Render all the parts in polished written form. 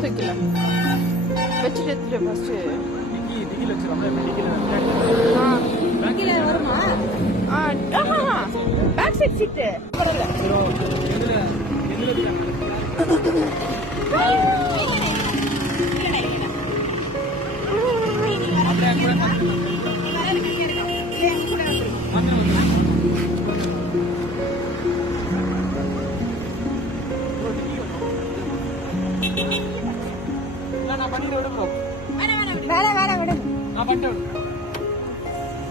தூக்கல வச்சுட்டு எடுத்துட்டு ஃபர்ஸ்ட் டிக்கில வச்சிரலாம் டிக்கில வருமா பேக் சைடு சீட் வரல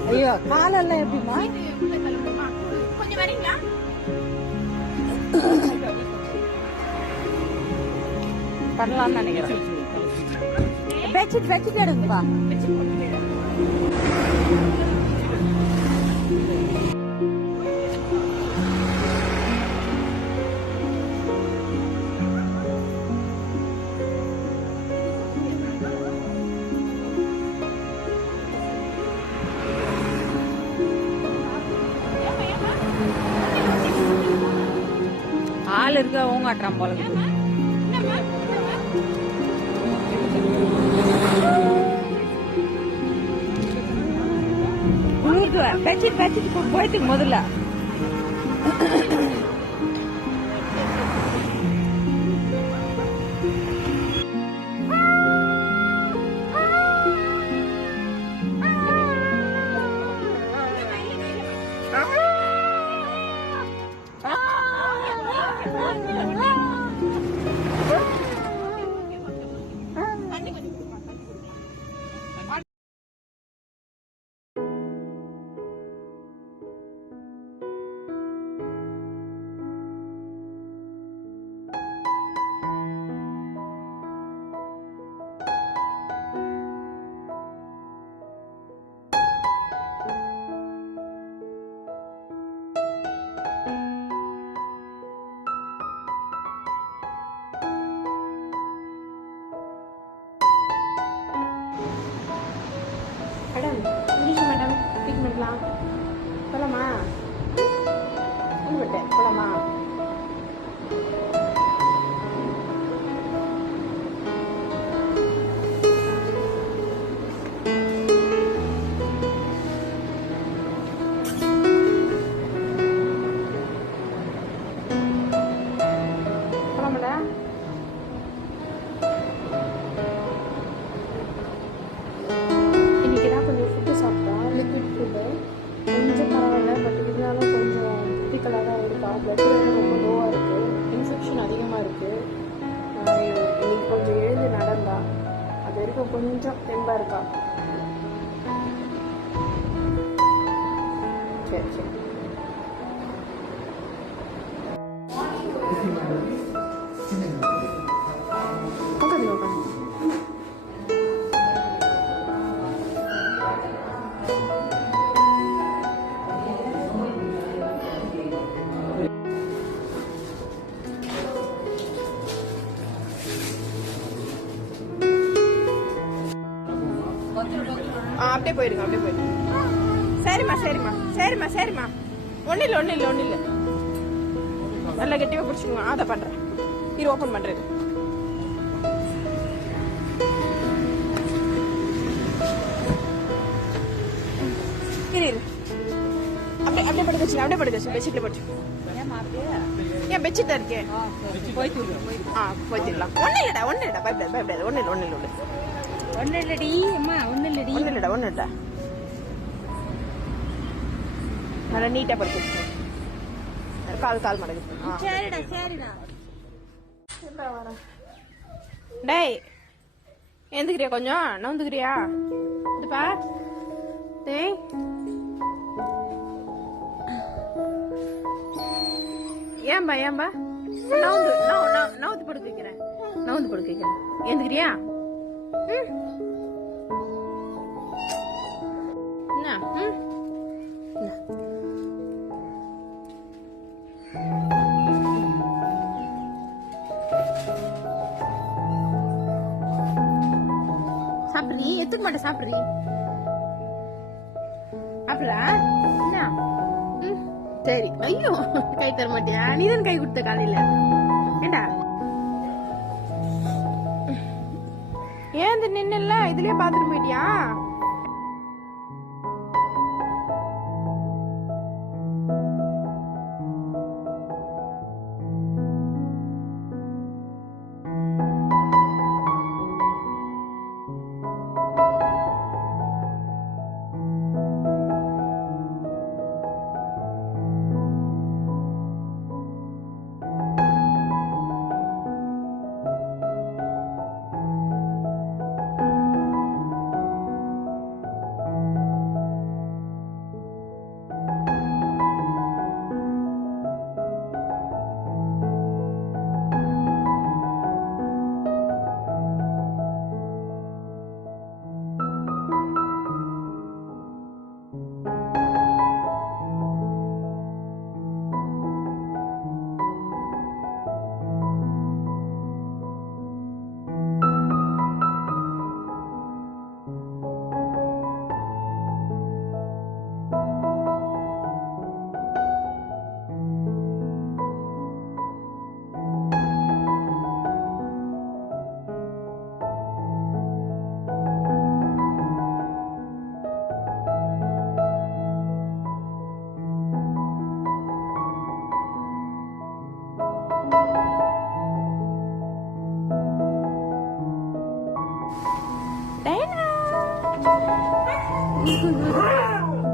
ஐயோ காலெல்லாம் எப்படிமா கொஞ்சம் வரீங்களா பண்ணலாம்னு நினைக்கிறேன் பெட்ஷீட் எடுங்கப்பா ஆள் இருக்க ஓங்காட்டுறான் போல பெட்ஷீட் போயிட்டு முதல்ல மேடம் இங்கிலீஷ் மேடம் ஸ்பீக் பண்ணலாம் போலாமா விட்டேன் போலாமா போலாமாடா கொஞ்சம் ஃபுட்டு சாப்பிட்டேன் லிக்விட் ஃபுட்டு கொஞ்சம் பரவாயில்ல பட் இருந்தாலும் கொஞ்சம் கிரிட்டிக்கலாக தான் இருக்கா பிளட் ரொம்ப லோவாக இருக்குது இன்ஃபெக்ஷன் அதிகமாக இருக்குது இன்னைக்கு கொஞ்சம் எழுந்து நடந்தா அது வரைக்கும் கொஞ்சம் தெம்பாக இருக்கா சரி சரி உட்காந்து உட்காந்து அப்படியே போயிடுங்க அப்படியே போயிடுங்க சரிம்மா ஒன்றும் இல்லை நல்லா கெட்டியாக பிடிச்சிக்கோங்க அதை பண்ணுறேன் இது ஓப்பன் பண்ணுறது இரு அப்படியே படுக்க வச்சு பெட்ஷீட்டில் படுச்சு ஏன் பெட்ஷீட்டாக இருக்கேன் போய்த்திடலாம் ஒன்றும் இல்லைடா பயப்படாது ஒன்றும் இல்லைடா நல்லா நீட்டா படுத்து கால் மடங்கு டேய் எந்துக்கிறியா கொஞ்சம் நவுந்துக்கிறியா இதுப்பா டேய் ஏன்பா நவுந்து படுக்க வைக்கிறேன் எந்துக்கிறியா சாப்பிடுறீ எத்துக்க மாட்டேன் சாப்பிடுறீ அப்படியா சரி ஐயோ கை தர மாட்டியா நீதான் கை கொடுத்த காலையில ஏண்டா வந்து நின்னல இதுலயே பாத்துட்டு போயிட்டியா?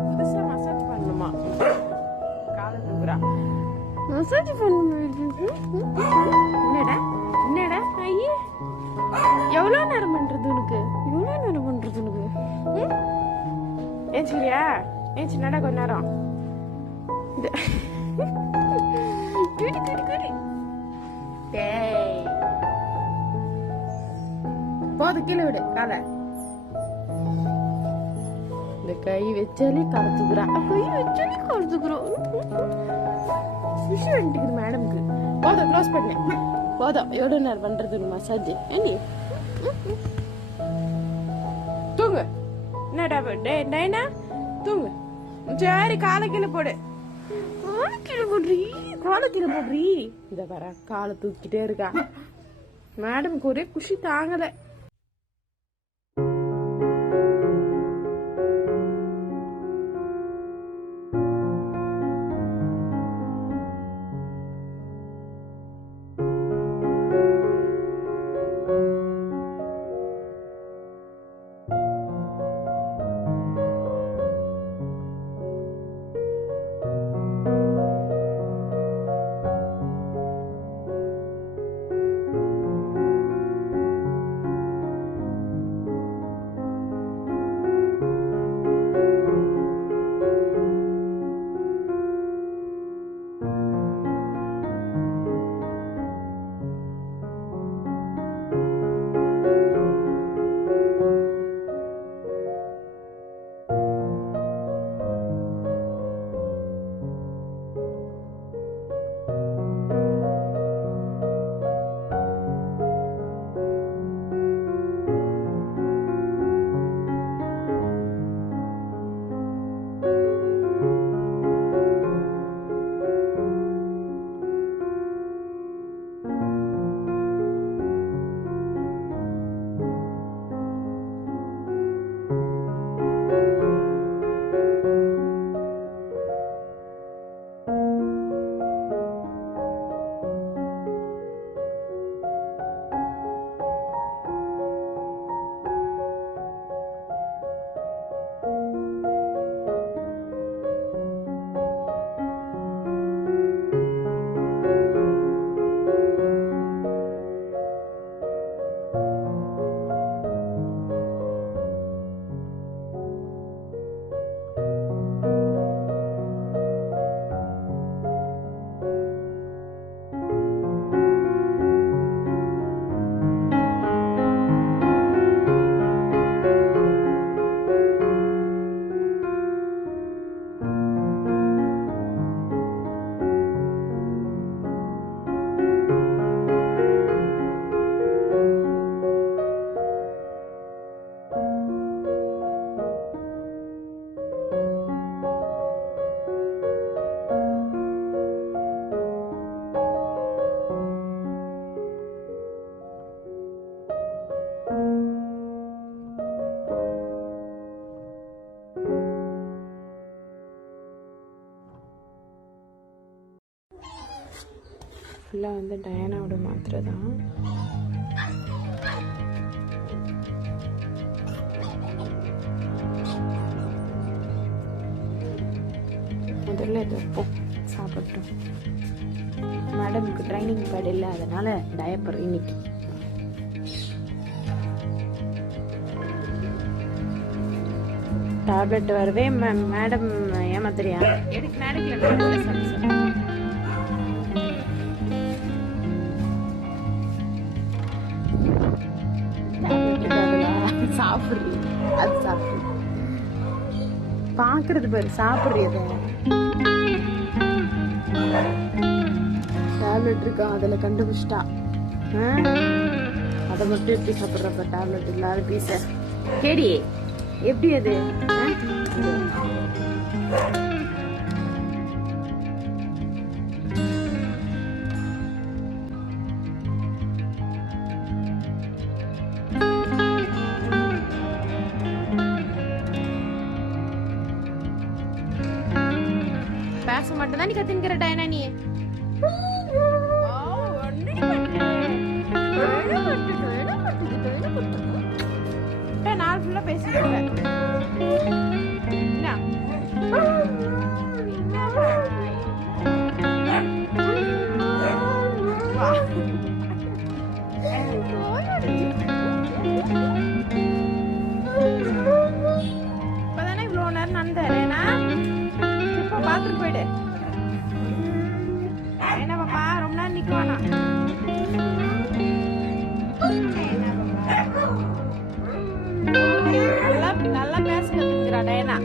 புதுசா மசாஜ் பண்ணணுமா? காலை தூக்குறா. மசாஜ் பண்ணணும். என்னடா என்னடா ஐயே, எவ்வளவு நேரம் பண்றது உனக்கு? எவ்வளவு நேரம் பண்றது உனக்கு? ஏச்சிரியா ஏச்சி நடா கொஞ்ச நேரம். குடி குடி குடி. டேய் போது கீழே விடு காலை. இந்த கை வச்சாலே கலத்துக்குறா. கை வச்சாலே கலத்துக்குறோம். விஷயம் வேண்டிக்குது மேடம்க்கு. போதும் க்ளோஸ் பண்ணு. போதும் எவ்வளோ நேரம் பண்றது மசாஜ்? ஏண்டி தூங்கு. என்னடா டைனா தூங்கு. சரி காலை கீழே போடு. காலை கீழே போடுறீ, காலை கீழே போடுறீ. இத வர காலை தூக்கிட்டே இருக்கா. மேடம்க்கு ஒரே குஷி தாங்கல. எல்லாம் வந்து டயானாவோட மாத்திரை தான். முதல்ல இதை சாப்பிட்டோம். மேடமுக்கு ட்ரைனிங் பேட் இல்லை, அதனால டயப்பர் இன்னைக்கு. டேப்லெட் வரவே மேடம் ஏமாத்திரியா? எடுக்க நடக்கல. சாப்பிடுறது அது சாப்பிடு, பாக்குறது பாரு, சாப்பிடுறது. டேப்லெட் இருக்கா அதுல கண்டுபிடிச்சிட்டா. அதை மட்டும் எப்படி சாப்பிட்றப்ப டேப்லெட் இல்லாத பீஸ கேடி எப்படி அது? பேச மட்டும் தான் நீ கத்துங்கிற டயனா நீ. நாள் ஃபுல்லா பேசிட்டு இப்பதானே இவ்வளவு நேரம் நடந்தேனா? இப்ப பாத்துட்டு போயிடு. என்ன பாப்பா ரொம்ப நேரம் நிக்க வேணாம். நல்லா பேச கத்துக்கிறா டயனா.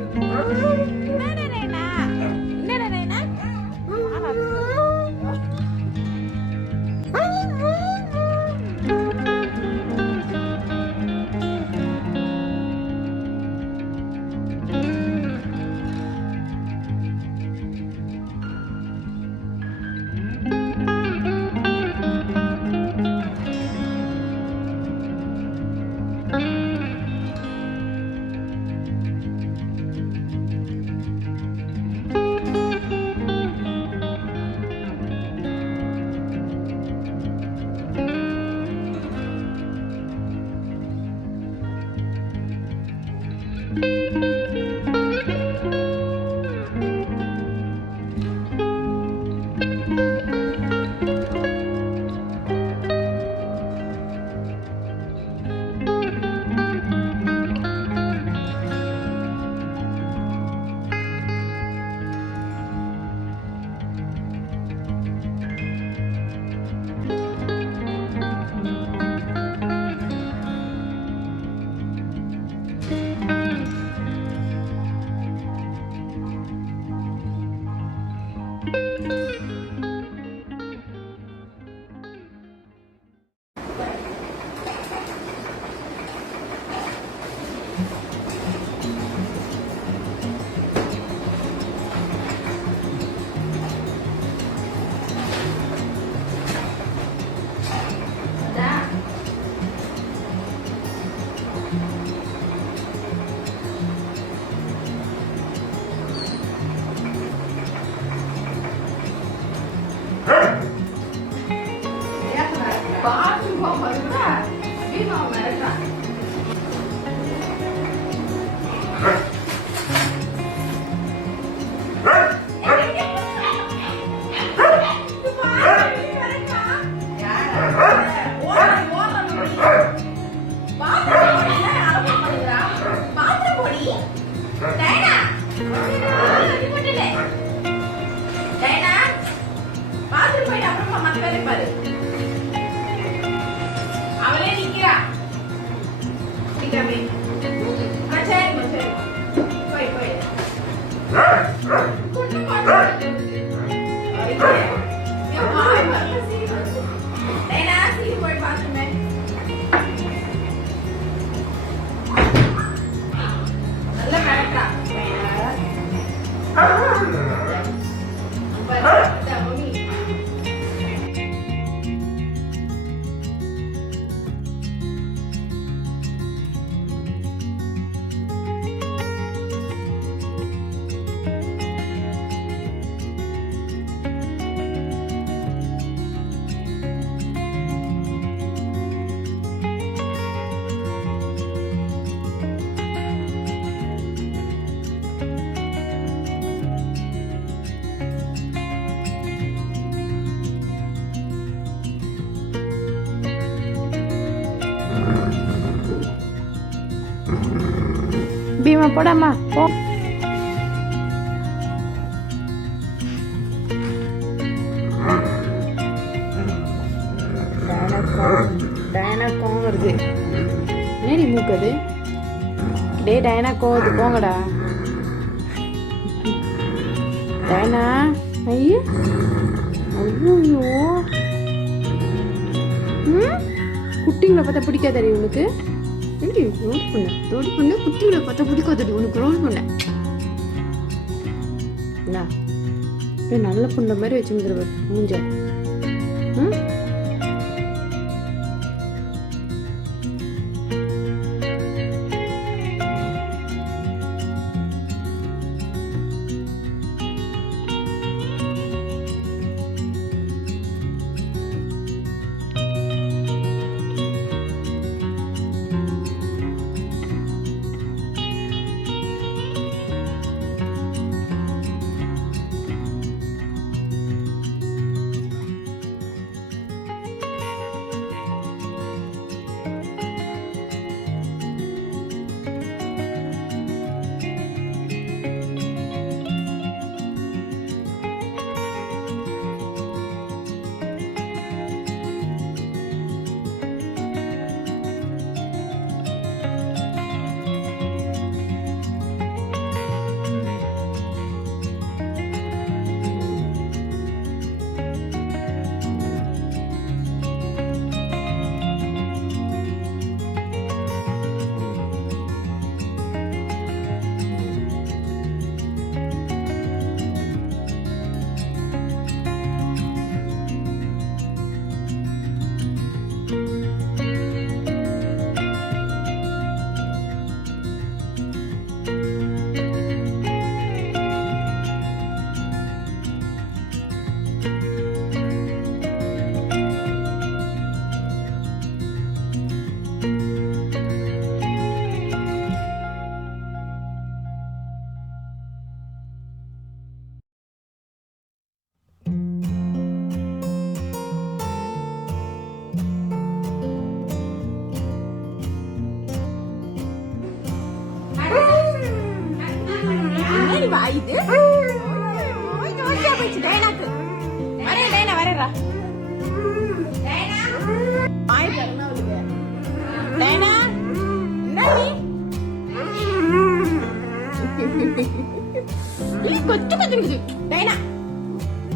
சரிம்மா போடாமா போ. டயனாக்கும் வருது. ஏடி மூக்குது? டே டயனா கோவது போங்கடா. டயனா ஐயோ ஐயோ. குட்டிங்களை பார்த்தா பிடிக்காதடி உனக்கு? ரோல் பண்ண குட்டிகளை பார்த்தா பிடிக்காதடி உனக்கு. ரோல் பண்ண நல்ல புண்ட மாதிரி வச்சுருந்துருவ மூஞ்ச.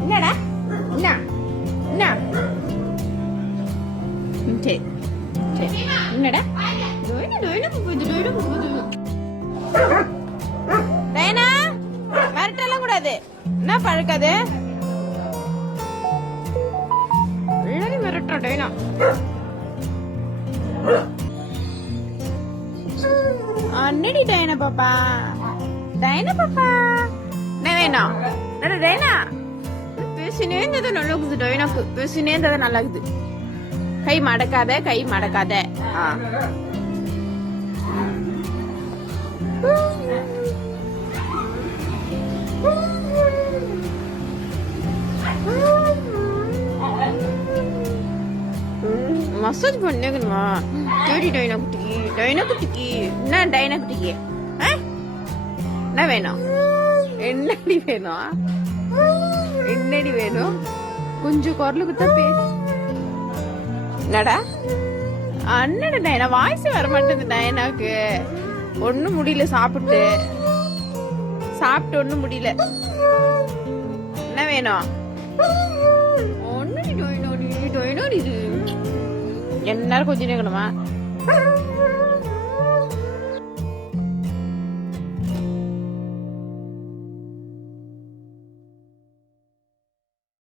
என்னடா என்னடா டயனா மிரட்டலாம் கூடாது. என்ன பழக்காது மிரட்டுற டயனா. அன்னடி டயனா பாப்பா. டயனா பாப்பா என்ன வேணும்? டயனா பேசினே இருந்தது நல்லா இருக்குது. டயனாக்கு பேசினே இருந்தது நல்லா இருக்குது. கை மடக்காத கை மடக்காத. மசாஜ் பண்ணேங்கம்மா. தேடி டைனா குட்டிக்கு டைனா குட்டிக்கு என்ன டைனா குட்டிக்கு என்ன வேணும்? என்னடி வேணும்? என்னடி வேணும்? கொஞ்சம் குரலுக்கு தான் பேசு. என்னடா அண்ணட டைனா வாய்ஸ் வர மாட்டேங்குது. டைனாக்கு ஒன்னும் முடியல. சாப்பிட்டு ஒன்னும் முடியல. என்ன வேணும்? ஒன்னு இது என்னாலும் கொஞ்சம் நேரமா